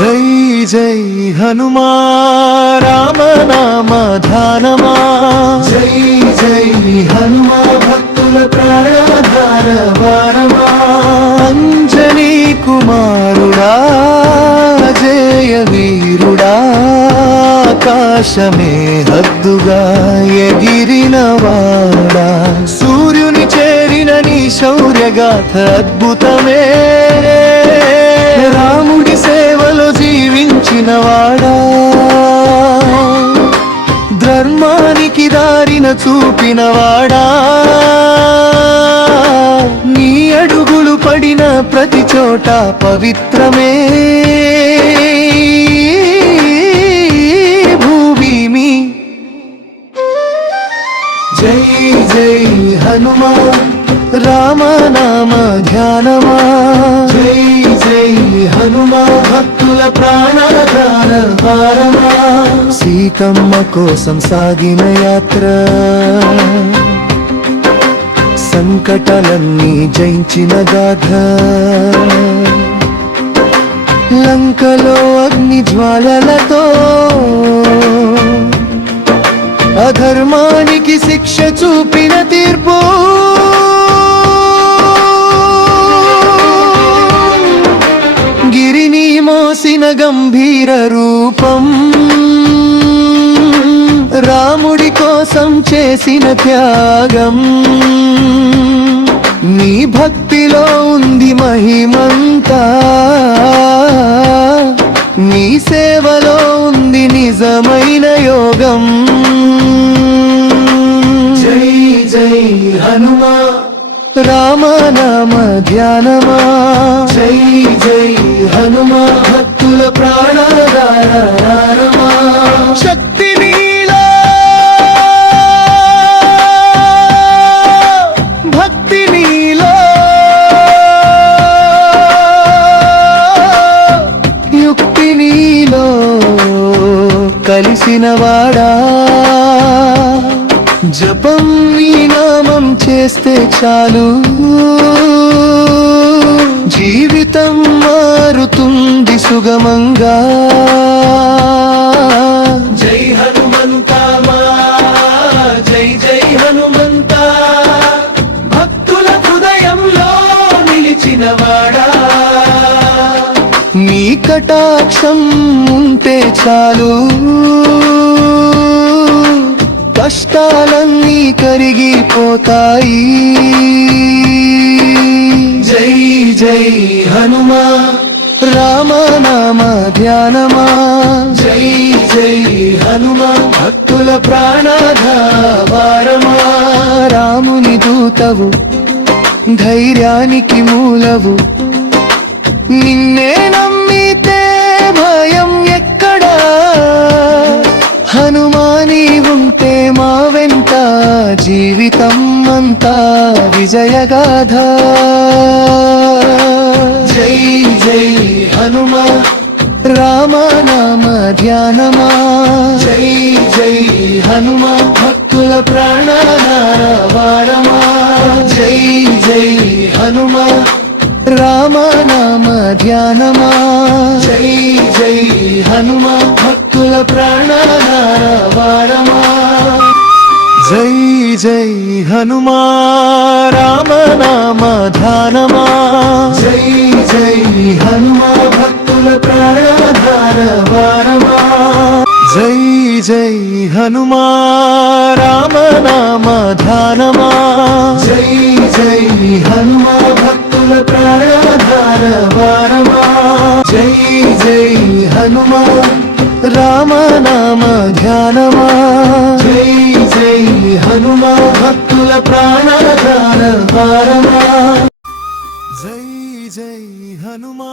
జై జై హనుమా రామ నామ ధ్యానమా జై జై హనుమా భక్తుల ప్రాణాధార వారమా అంజనీ కుమారుడా జయ వీరుడా ఆకాశమే హద్దుగా ఎగిరినవాడా సూర్యుని చేరిన నీ శౌర్యగాథ అద్భుతమే రాముడి సేవలో జీవించినవాడా ధర్మానికి దారిన చూపినవాడా నీ అడుగులు పడిన ప్రతి చోట పవిత్రమే భూమి జై జై హనుమా రామ నామ ధ్యానమా జై జై హనుమా భక్తుల ప్రాణాధార భారమా సీతమ్మ కోసం సాగిన యాత్ర సంకటాలన్నీ జయించిన గాథ లంకలో అగ్ని జ్వాలలతో అధర్మానికి శిక్ష చూపిన తీర్పు గిరిని మోసిన గంభీర రూపం రాముడి కోసం చేసిన త్యాగం నీ భక్తిలో ఉంది మహిమంతా నీ సేవలో ఉంది నిజమైన యోగం జై జై హనుమా రామ నామ ధ్యానమా జై జై హనుమా భక్తుల ప్రాణాధారమా శక్తి నీలో భక్తి నీలో యుక్తి నీలో కలిసినవాడా జపం నీ నామం చేస్తే చాలు జీవితం మారుతుంది సుగమంగా జై హనుమంతా జై జై హనుమంతా భక్తుల హృదయంలో నిలిచినవాడా నీ కటాక్షం ఉంటే చాలు కష్టాలన్నీ కరిగిపోతాయి జై జై హనుమా రామ నామ ధ్యానమా జై జై హనుమా భక్తుల ప్రాణాధారమా రాముని దూతవు ధైర్యానికి మూలవు నిన్నే నమ్మితే భయం ఎక్కడా హనుమాని ఉంటే మా వెంట జీవితం అంతా విజయగాథ జై జై హనుమా రామ నామ ధ్యానమా జై జై హనుమా భక్తుల ప్రాణాధార వారమా జై జై హనుమా రామ నామ ధ్యానమా జై జై హనుమా భక్తుల ప్రాణాధార వారమా జై జై హనుమా రామ నామ ధ్యానమా జై జై హనుమా భక్తుల ప్రాణాధార వారమా జై జై హనుమా రామ నామ ధ్యానమా జై జై హనుమా భక్తుల ప్రాణాధార వారమా జై జై హనుమా రామ నామ ధ్యానమా జై జై హనుమా భక్తుల ప్రాణాధార వారమా జై జై హనుమా